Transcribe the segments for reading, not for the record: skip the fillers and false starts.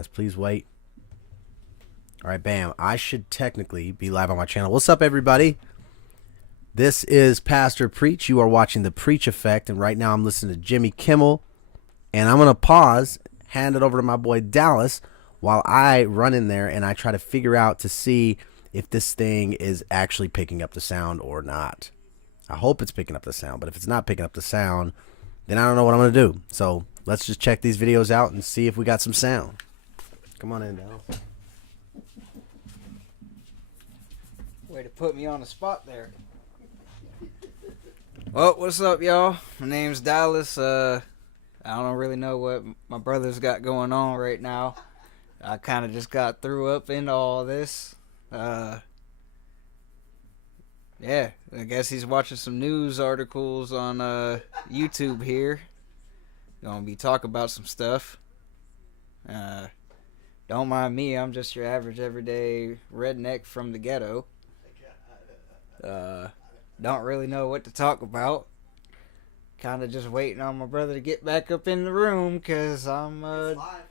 broadcast. Please wait. All right, bam. I should technically be live on my channel. What's up, everybody? This is Pastor Preach. You are watching The Preach Effect, and right now I'm listening to Jimmy Kimmel. And I'm going to pause, hand it over to my boy Dallas while I run in there and I try to figure out to see if this thing is actually picking up the sound or not. I hope it's picking up the sound, but if it's not picking up the sound, then I don't know what I'm going to do. So let's just check these videos out and see if we got some sound. Come on in, Dallas. Way to put me on the spot there. Well, what's up, y'all? My name's Dallas. I don't really know what my brother's got going on right now. I kind of just got threw up into all this. Yeah, I guess he's watching some news articles on YouTube here. Gonna be talking about some stuff. Don't mind me, I'm just your average everyday redneck from the ghetto. Don't really know what to talk about. Kind of just waiting on my brother to get back up in the room, cause I'm it's live.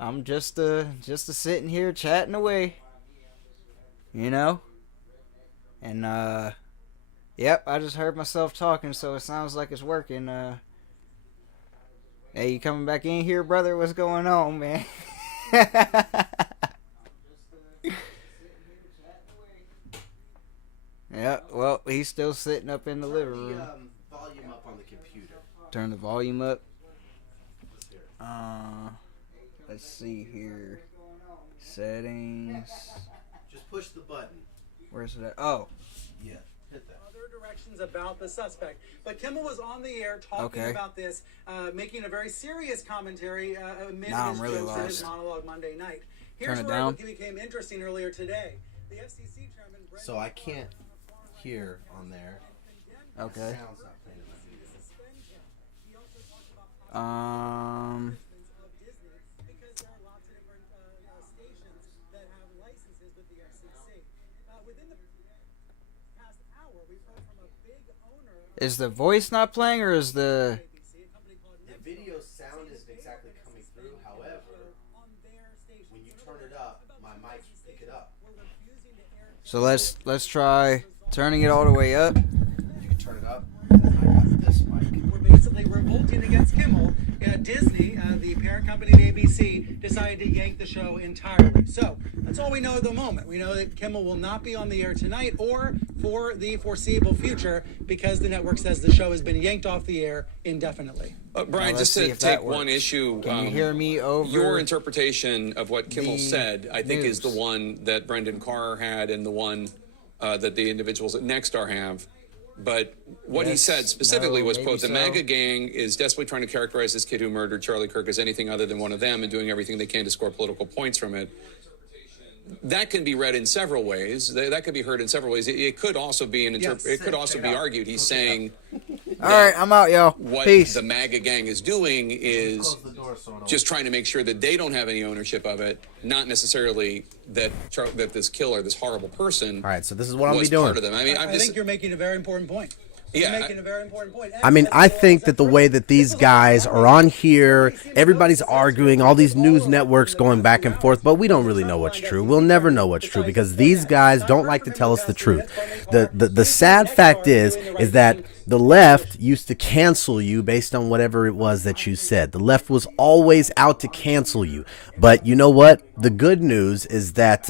I'm just sitting here chatting away, you know. And yep, I just heard myself talking, so it sounds like it's working. Hey, you coming back in here, brother? What's going on, man? Yeah, well, he's still sitting up in the living room. Volume up on the computer. Turn the volume up. Let's see here. Settings. Just push the button. Where's it at? Oh. Yeah, hit that. Other directions about the suspect. But Kimmel was on the air talking about this, making a very serious commentary amid his really jokes in his lost. monologue Monday night. Turn Here's it where down. it became interesting earlier today. The FCC chairman... So I can't hear on there. Okay. The sound's not playing in my Um. Is the voice not playing, or is the... The video sound isn't exactly coming through. However, when you turn it up, my mic pick it up. So let's try turning it all the way up. You can turn it up. And then I got this mic. We're basically revolting against Kimmel. Disney, the parent company of ABC, decided to yank the show entirely. So that's all we know at the moment. We know that Kimmel will not be on the air tonight or for the foreseeable future because the network says the show has been yanked off the air indefinitely. Brian, Now, just let's see to if that take one works. issue, Can you hear me over your interpretation of what Kimmel the said, I think, is the news? one that Brendan Carr had and the one that the individuals at Nexstar have. But what he Yes, said specifically no, was, maybe quote, the so. MAGA gang is desperately trying to characterize this kid who murdered Charlie Kirk as anything other than one of them and doing everything they can to score political points from it. That can be read in several ways. That could be heard in several ways. It could also be it could also be argued. He's saying All right, I'm out, y'all. what Peace. the MAGA gang is doing is Close the door so I don't... just trying to make sure that they don't have any ownership of it, not necessarily that that this killer, this horrible person, All right, so this is what I'm was be doing. part of them. I mean, I'm I just, think you're making a very important point. Yeah, You're making a very important point. I mean, I think that the way that these guys are on here, everybody's arguing, all these news networks going back and forth, but we don't really know what's true. We'll never know what's true because these guys don't like to tell us the truth. The sad fact is that the left used to cancel you based on whatever it was that you said. The left was always out to cancel you. But you know what? The good news is that,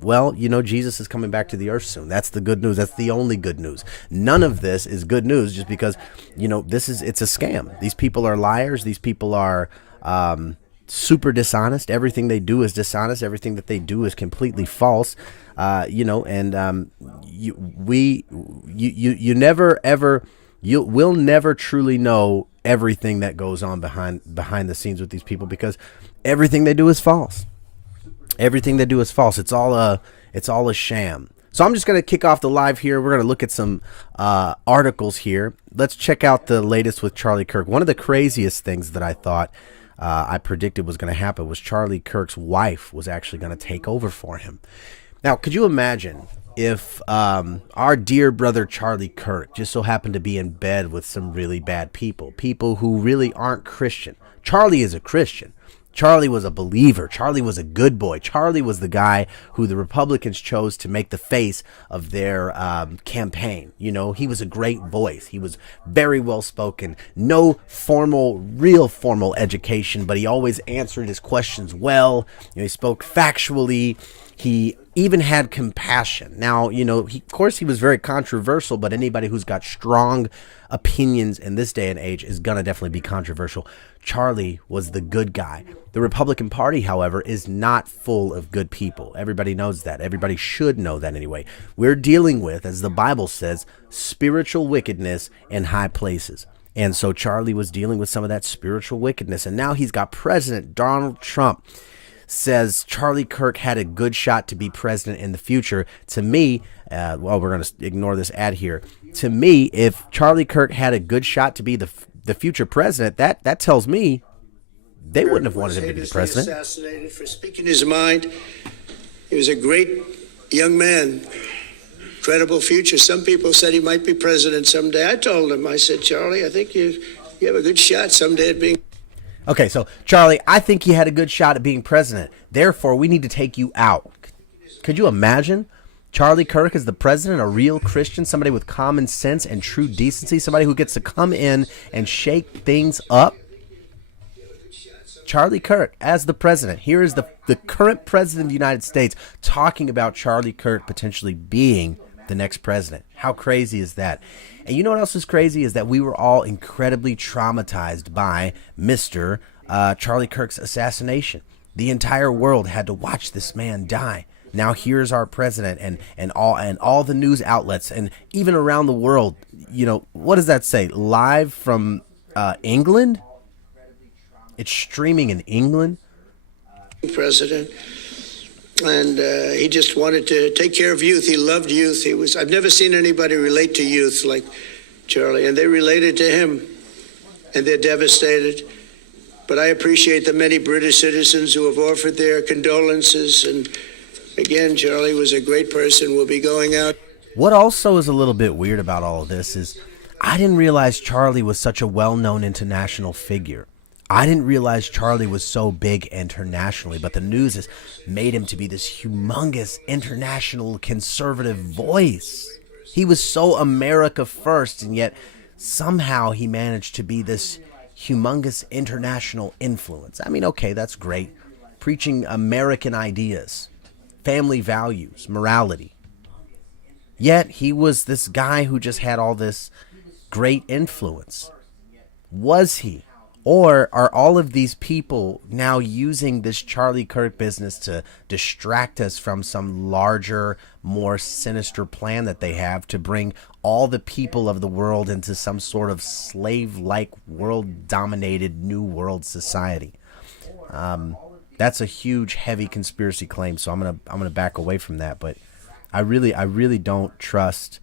well, you know, Jesus is coming back to the earth soon. That's the good news. That's the only good news. None of this is good news just because, you know, it's a scam. These people are liars. These people are super dishonest. Everything they do is dishonest. Everything that they do is completely false. You know, and we'll never truly know everything that goes on behind the scenes with these people because everything they do is false. Everything they do is false. It's all a sham. So I'm just going to kick off the live here. We're going to look at some articles here. Let's check out the latest with Charlie Kirk. One of the craziest things that I thought I predicted was going to happen was Charlie Kirk's wife was actually going to take over for him. Now, could you imagine if our dear brother Charlie Kirk just so happened to be in bed with some really bad people, people who really aren't Christian? Charlie is a Christian. Charlie was a believer. Charlie was a good boy. Charlie was the guy who the Republicans chose to make the face of their campaign. You know, he was a great voice. He was very well spoken. No real formal education, but he always answered his questions well. You know, he spoke factually. He even had compassion. Now, you know, of course he was very controversial, but anybody who's got strong opinions in this day and age is going to definitely be controversial. Charlie was the good guy. The Republican Party, however, is not full of good people. Everybody knows that. Everybody should know that anyway. We're dealing with, as the Bible says, spiritual wickedness in high places. And so Charlie was dealing with some of that spiritual wickedness. And now he's got President Donald Trump says Charlie Kirk had a good shot to be president in the future. To me, we're going to ignore this ad here. To me, if Charlie Kirk had a good shot to be the future president, that tells me they wouldn't have wanted him to be the president. Assassinated for speaking his mind. He was a great young man. Incredible future. Some people said he might be president someday. I told him, I said, Charlie, I think you have a good shot someday at being. Okay, so Charlie, I think you had a good shot at being president. Therefore, we need to take you out. Could you imagine Charlie Kirk as the president, a real Christian, somebody with common sense and true decency, somebody who gets to come in and shake things up? Charlie Kirk as the president. Here is the current president of the United States talking about Charlie Kirk potentially being the next president. How crazy is that? And you know what else is crazy is that we were all incredibly traumatized by Mr. Charlie Kirk's assassination. The entire world had to watch this man die. Now here's our president and all the news outlets and even around the world. You know, what does that say? Live from England? It's streaming in England. President. And he just wanted to take care of youth. He loved youth. I've never seen anybody relate to youth like Charlie. And they related to him. And they're devastated. But I appreciate the many British citizens who have offered their condolences. And again, Charlie was a great person. We'll be going out. What also is a little bit weird about all of this is I didn't realize Charlie was such a well-known international figure. I didn't realize Charlie was so big internationally, but the news has made him to be this humongous international conservative voice. He was so America first, and yet somehow he managed to be this humongous international influence. I mean, okay, that's great. Preaching American ideas, family values, morality. Yet he was this guy who just had all this great influence. Was he? Or are all of these people now using this Charlie Kirk business to distract us from some larger, more sinister plan that they have to bring all the people of the world into some sort of slave-like, world-dominated new world society? That's a huge, heavy conspiracy claim, so I'm gonna back away from that. But I really don't trust,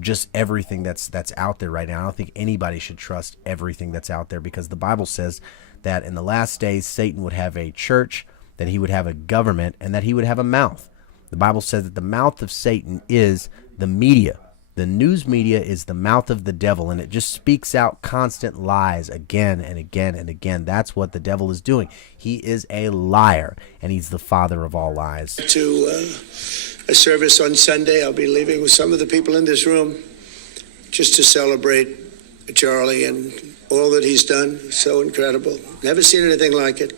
just everything that's out there right now. I don't think anybody should trust everything that's out there, because the Bible says that in the last days Satan would have a church, that he would have a government, and that he would have a mouth. The Bible says that the mouth of Satan is the media. The news media is the mouth of the devil, and it just speaks out constant lies again and again and again. That's what the devil is doing. He is a liar, and he's the father of all lies. To a service on Sunday, I'll be leaving with some of the people in this room just to celebrate Charlie and all that he's done. So incredible. Never seen anything like it.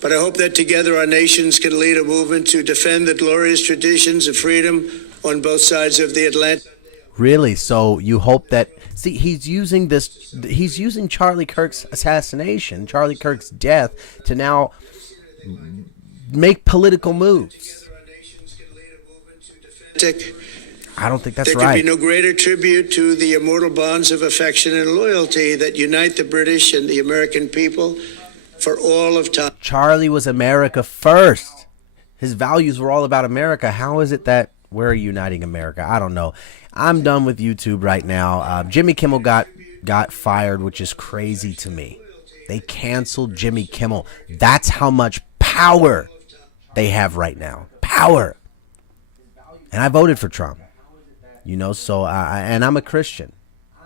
But I hope that together our nations can lead a movement to defend the glorious traditions of freedom on both sides of the Atlantic. Really? So you hope that... See, he's using Charlie Kirk's assassination, Charlie Kirk's death, to now make political moves. I don't think that's right. There can be no greater tribute to the immortal bonds of affection and loyalty that unite the British and the American people for all of time. Charlie was America first. His values were all about America. How is it that we're uniting America? I don't know. I'm done with YouTube right now. Jimmy Kimmel got fired, which is crazy to me. They canceled Jimmy Kimmel. That's how much power they have right now. Power. And I voted for Trump. So I'm a Christian.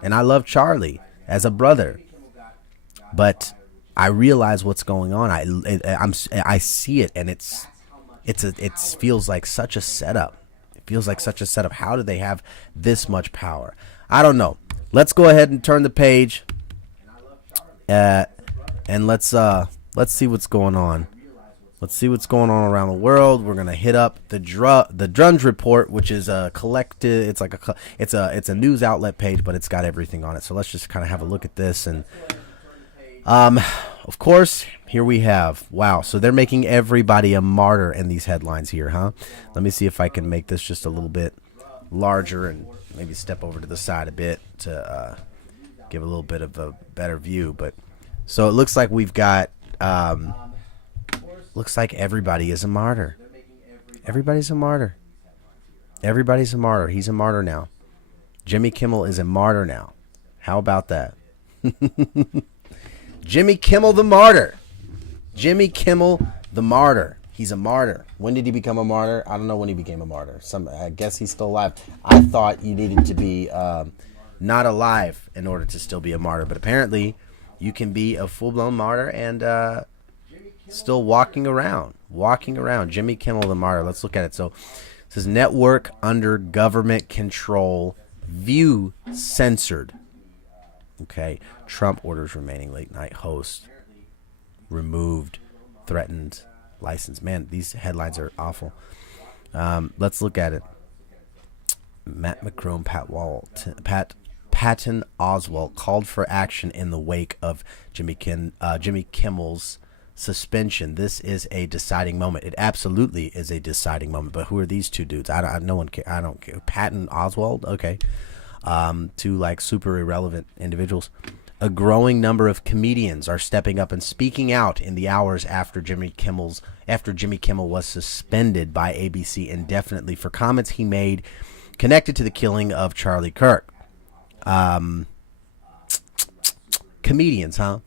And I love Charlie as a brother. But I realize what's going on. I see it, and it feels like such a setup. It feels like such a setup. How do they have this much power? I don't know. Let's go ahead and turn the page, and let's see what's going on. Let's see what's going on around the world. We're gonna hit up the Drudge Report, which is a collective. It's like it's a news outlet page, but it's got everything on it. So let's just kind of have a look at this. And of course, here we have, wow. So they're making everybody a martyr in these headlines here, huh? Let me see if I can make this just a little bit larger and maybe step over to the side a bit to give a little bit of a better view. But so it looks like we've got. Looks like everybody is a martyr. Everybody's a martyr. Everybody's a martyr. He's a martyr now. Jimmy Kimmel is a martyr now. How about that? Jimmy Kimmel the martyr. Jimmy Kimmel the martyr. He's a martyr. When did he become a martyr? I don't know when he became a martyr. I guess he's still alive. I thought you needed to be not alive in order to still be a martyr. But apparently you can be a full-blown martyr and still walking around. Jimmy Kimmel the martyr. Let's look at it. So it says network under government control. View censored. Okay. Trump orders remaining late night host removed. Threatened. License. Man, these headlines are awful. Let's look at it. Matt McCrone, Patton Oswalt called for action in the wake of Jimmy Kimmel's suspension. This is a deciding moment. It absolutely is a deciding moment. But who are these two dudes? No one care. I don't care. Patton Oswalt. Okay. Two like super irrelevant individuals. A growing number of comedians are stepping up and speaking out in the hours after Jimmy Kimmel was suspended by ABC indefinitely for comments he made connected to the killing of Charlie Kirk. Comedians, huh?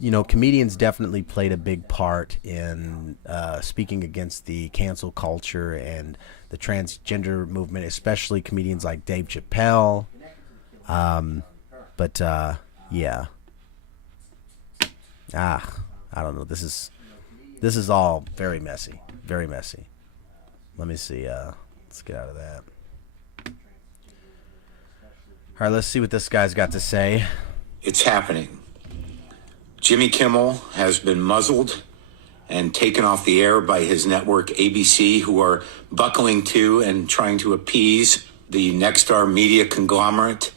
You know, comedians definitely played a big part in speaking against the cancel culture and the transgender movement, especially comedians like Dave Chappelle. Yeah. I don't know. This is all very messy. Very messy. Let me see. Let's get out of that. All right, let's see what this guy's got to say. It's happening. Jimmy Kimmel has been muzzled and taken off the air by his network ABC, who are buckling to and trying to appease the Nexstar media conglomerate,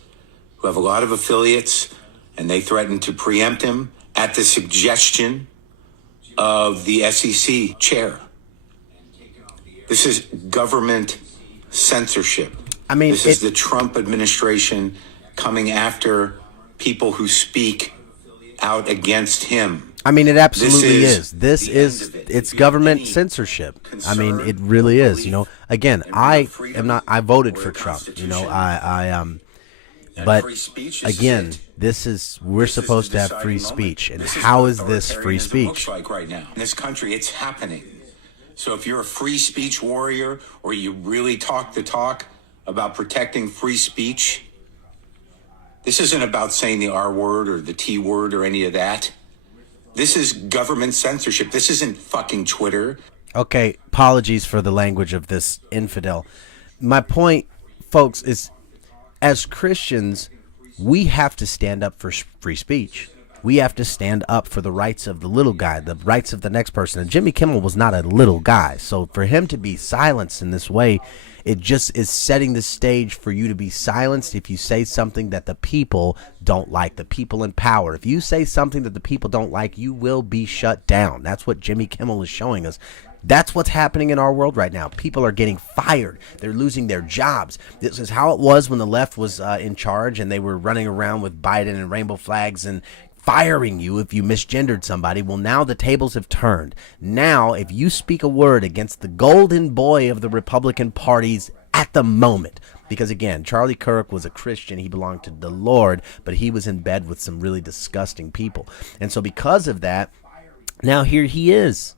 who have a lot of affiliates, and they threaten to preempt him at the suggestion of the SEC chair. This is government censorship. I mean, this is the Trump administration coming after people who speak out against him. I mean, it absolutely is. It's government censorship. I mean, it really is. You know, again, I voted for Trump. You know, but again, we're supposed to have free speech. And how is this free speech? Looks like right now in this country, it's happening. So if you're a free speech warrior, or you really talk the talk about protecting free speech, this isn't about saying the R word or the T word or any of that. This is government censorship. This isn't fucking Twitter. Okay, apologies for the language of this infidel. My point, folks, is as Christians, we have to stand up for free speech. We have to stand up for the rights of the little guy, the rights of the next person. And Jimmy Kimmel was not a little guy. So for him to be silenced in this way, it just is setting the stage for you to be silenced if you say something that the people don't like, the people in power. If you say something that the people don't like, you will be shut down. That's what Jimmy Kimmel is showing us. That's what's happening in our world right now. People are getting fired. They're losing their jobs. This is how it was when the left was in charge and they were running around with Biden and rainbow flags and firing you if you misgendered somebody. Well, now the tables have turned. Now, if you speak a word against the golden boy of the Republican parties at the moment, because again, Charlie Kirk was a Christian. He belonged to the Lord, but he was in bed with some really disgusting people. And so because of that, now here he is.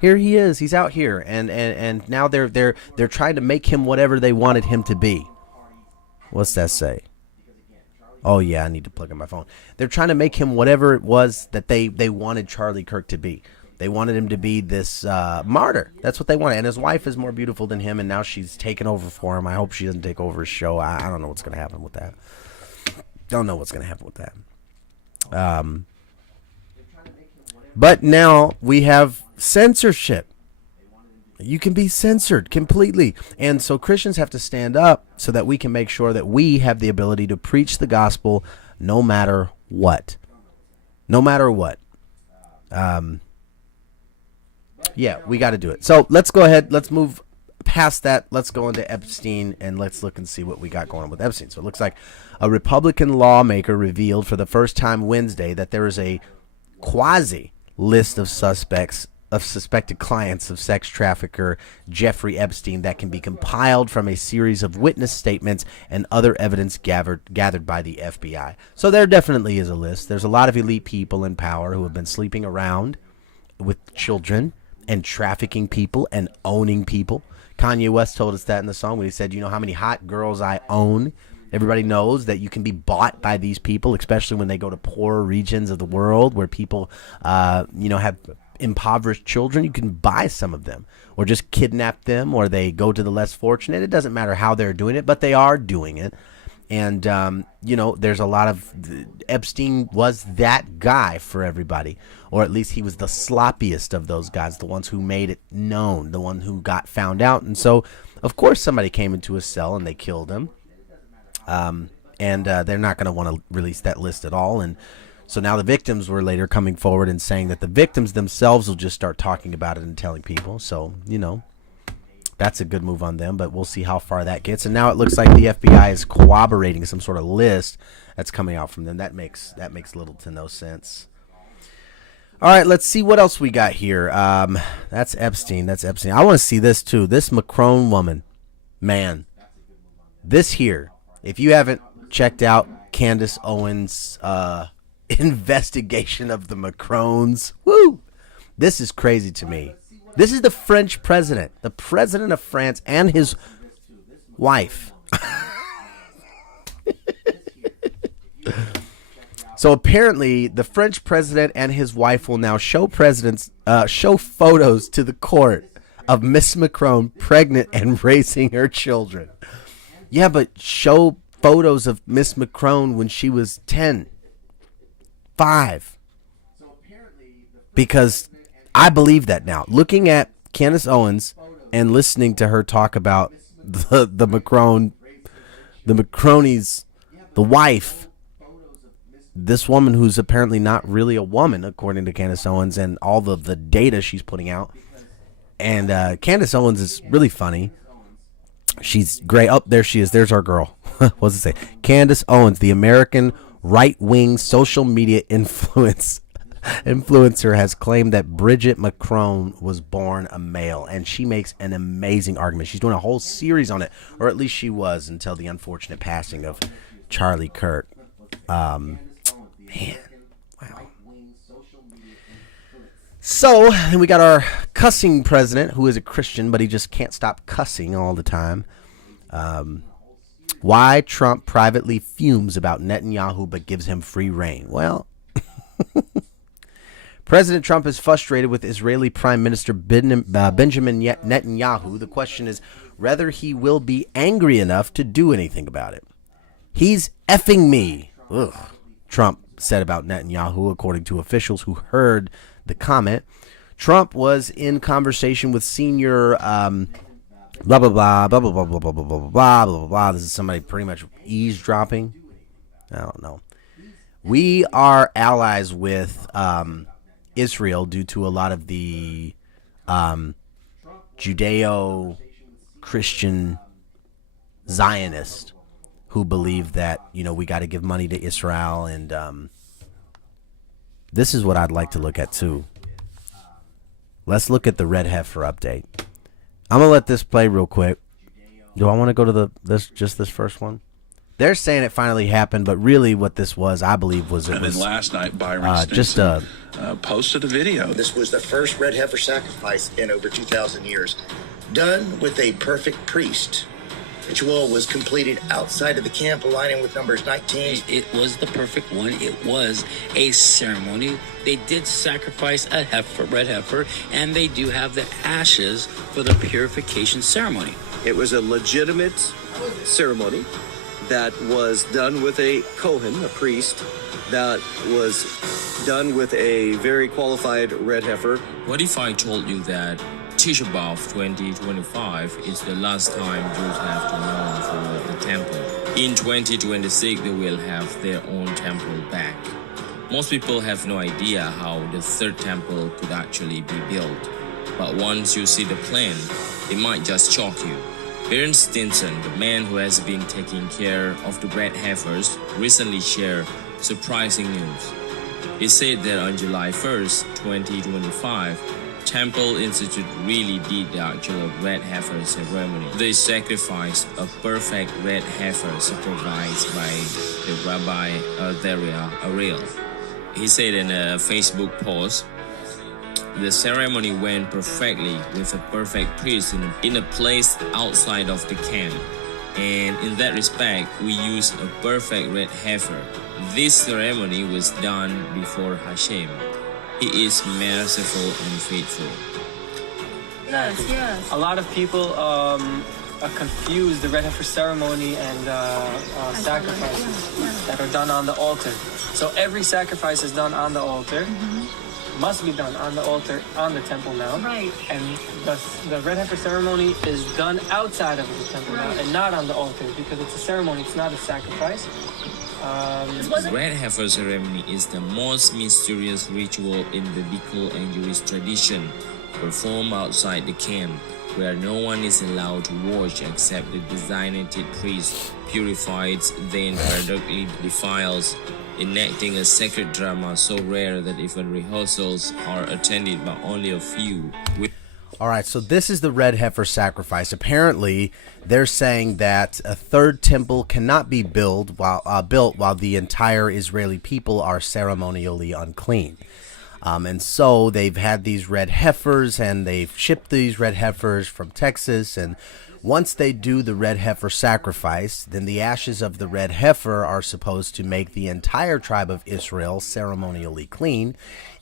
Here he is. He's out here, and now they're trying to make him whatever they wanted him to be. What's that say? Oh, yeah, I need to plug in my phone. They're trying to make him whatever it was that they wanted Charlie Kirk to be. They wanted him to be this martyr. That's what they wanted. And his wife is more beautiful than him, and now she's taken over for him. I hope she doesn't take over his show. I don't know what's going to happen with that. Don't know what's going to happen with that. But now we have censorship. You can be censored completely. And so Christians have to stand up so that we can make sure that we have the ability to preach the gospel no matter what. No matter what. Yeah, we got to do it. So let's go ahead. Let's move past that. Let's go into Epstein and let's look and see what we got going on with Epstein. So it looks like a Republican lawmaker revealed for the first time Wednesday that there is a quasi list of suspected clients of sex trafficker Jeffrey Epstein that can be compiled from a series of witness statements and other evidence gathered by the FBI. So there definitely is a list. There's a lot of elite people in power who have been sleeping around with children and trafficking people and owning people. Kanye West told us that in the song when he said, you know how many hot girls I own? Everybody knows that you can be bought by these people, especially when they go to poorer regions of the world where people, have impoverished children. You can buy some of them or just kidnap them, or they go to the less fortunate. It doesn't matter how they're doing it, but they are doing it. And, there's a lot of Epstein was that guy for everybody, or at least he was the sloppiest of those guys, the ones who made it known, the one who got found out. And so, of course, somebody came into his cell and they killed him. They're not going to want to release that list at all. And so now the victims were later coming forward and saying that the victims themselves will just start talking about it and telling people. So, that's a good move on them, but we'll see how far that gets. And now it looks like the FBI is corroborating some sort of list that's coming out from them. That makes little to no sense. All right, let's see what else we got here. That's Epstein. I want to see this too. This Macron woman, man. This here, if you haven't checked out Candace Owens' investigation of the Macrons, woo! This is crazy to me. This is the French president, the president of France, and his wife. So apparently, the French president and his wife will now show photos to the court of Miss Macron pregnant and raising her children. Yeah, but show photos of Miss Macron when she was 5. Because I believe that now. Looking at Candace Owens and listening to her talk about the Macronies, the wife, this woman who's apparently not really a woman, according to Candace Owens, and all of the data she's putting out. And Candace Owens is really funny. She's great. Oh, there she is. There's our girl. What does it say? Candace Owens, the American right-wing social media influencer, has claimed that Bridget Macron was born a male, and she makes an amazing argument. She's doing a whole series on it, or at least she was until the unfortunate passing of Charlie Kirk. Man, wow. So, then we got our cussing president, who is a Christian, but he just can't stop cussing all the time. Why Trump privately fumes about Netanyahu but gives him free reign. Well, President Trump is frustrated with Israeli Prime Minister Benjamin Netanyahu. The question is whether he will be angry enough to do anything about it. He's effing me, ugh, Trump said about Netanyahu, according to officials who heard the comment. Trump was in conversation with senior blah blah blah blah blah blah blah blah blah blah blah blah blah. This is somebody pretty much eavesdropping. I don't know. We are allies with Israel due to a lot of the Judeo-Christian Zionists who believe that, we got to give money to Israel. And this is what I'd like to look at too. Let's look at the red heifer update. I'm going to let this play real quick. Do I want to go to this first one? They're saying it finally happened, but really what this was, I believe, was then last night, Byron Stinson posted a video. This was the first red heifer sacrifice in over 2,000 years, done with a perfect priest. ritual was completed outside of the camp, aligning with Numbers 19. It was the perfect one. It was a ceremony. They did sacrifice a red heifer, and they do have the ashes for the purification ceremony. It was a legitimate ceremony that was done with a Kohen, a priest, that was done with a very qualified red heifer. What if I told you that Tisha B'Av 2025 is the last time Jews have to mourn for the temple? In 2026, they will have their own temple back. Most people have no idea how the third temple could actually be built. But once you see the plan, it might just shock you. Baron Stinson, the man who has been taking care of the red heifers, recently shared surprising news. He said that on July 1st, 2025, Temple Institute really did the actual red heifer ceremony. They sacrificed a perfect red heifer supervised by the Rabbi Arderia Ariel. He said in a Facebook post, the ceremony went perfectly with a perfect priest in a place outside of the camp. And in that respect, we used a perfect red heifer. This ceremony was done before Hashem. He is merciful and faithful. Yes. A lot of people confuse the red heifer ceremony and sacrifices that are done on the altar. So every sacrifice is done on the altar. Must be done on the altar on the temple now. Right. And the red heifer ceremony is done outside of the temple now and not on the altar because it's a ceremony, it's not a sacrifice. Red heifer ceremony is the most mysterious ritual in biblical and Jewish tradition, performed outside the camp, where no one is allowed to watch except the designated priest, purifies, then periodically defiles, enacting a sacred drama so rare that even rehearsals are attended by only a few. All right, so this is the red heifer sacrifice. Apparently, they're saying that a third temple cannot be built while the entire Israeli people are ceremonially unclean. And so they've had these red heifers, and they've shipped these red heifers from Texas. And once they do the red heifer sacrifice, then the ashes of the red heifer are supposed to make the entire tribe of Israel ceremonially clean,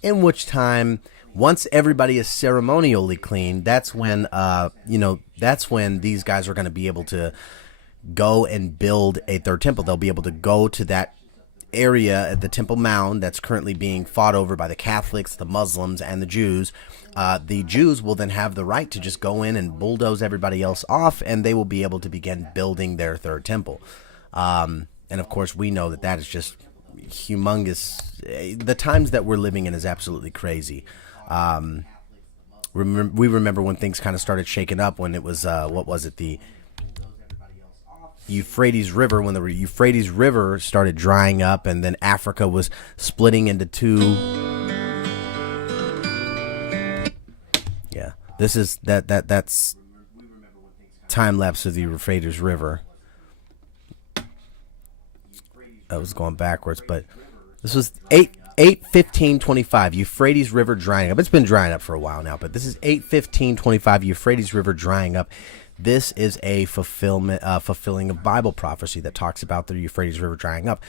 in which time, once everybody is ceremonially clean, that's when these guys are going to be able to go and build a third temple. They'll be able to go to that area at the Temple Mount that's currently being fought over by the Catholics, the Muslims, and the Jews. The Jews will then have the right to just go in and bulldoze everybody else off, and they will be able to begin building their third temple. And of course, we know that is just humongous. The times that we're living in is absolutely crazy. We remember when things kind of started shaking up when it was the Euphrates River, when the Euphrates River started drying up, and then Africa was splitting into two. Yeah, this is that's time lapse of the Euphrates River. I was going backwards, but this was 8/15/25, Euphrates River drying up. It's been drying up for a while now, but this is 8/15/25, Euphrates River drying up. This is a fulfilling of Bible prophecy that talks about the Euphrates River drying up.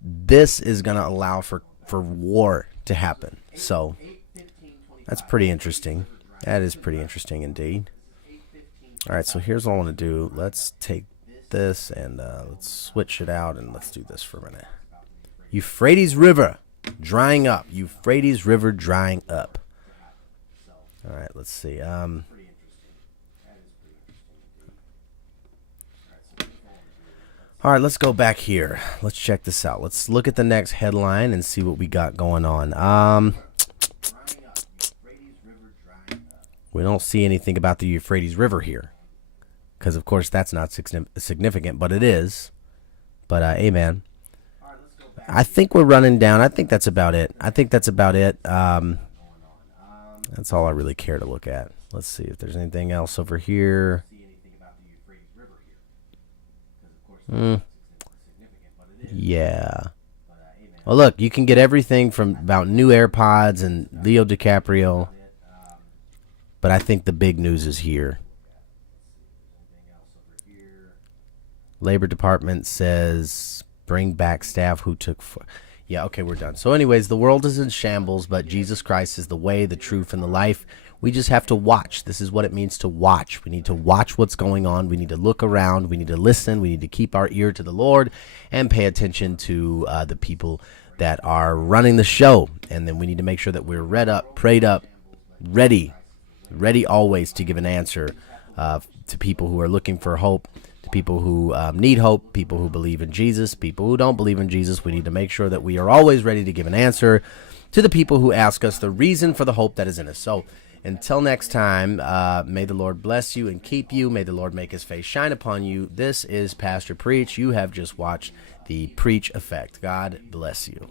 This is going to allow for war to happen. So that's pretty interesting. That is pretty interesting indeed. All right, so here's what I want to do. Let's take this and let's switch it out, and let's do this for a minute. Euphrates River drying up. Euphrates River drying up. All right, let's see. All right, let's go back here. Let's check this out. Let's look at the next headline and see what we got going on. We don't see anything about the Euphrates River here, because of course that's not significant, but it is. But amen. I think we're running down. I think that's about it. That's all I really care to look at. Let's see if there's anything else over here. Yeah. Well, look, you can get everything from about new AirPods and Leo DiCaprio, but I think the big news is here. Labor Department says bring back staff who took... Yeah, okay, we're done. So anyways, the world is in shambles, but Jesus Christ is the way, the truth, and the life. We just have to watch. This is what it means to watch. We need to watch what's going on. We need to look around. We need to listen. We need to keep our ear to the Lord and pay attention to the people that are running the show. And then we need to make sure that we're read up, prayed up, ready always to give an answer to people who are looking for hope, to people who need hope, people who believe in Jesus, people who don't believe in Jesus. We need to make sure that we are always ready to give an answer to the people who ask us the reason for the hope that is in us. So until next time, may the Lord bless you and keep you. May the Lord make his face shine upon you. This is Pastor Preach. You have just watched the Preach Effect. God bless you.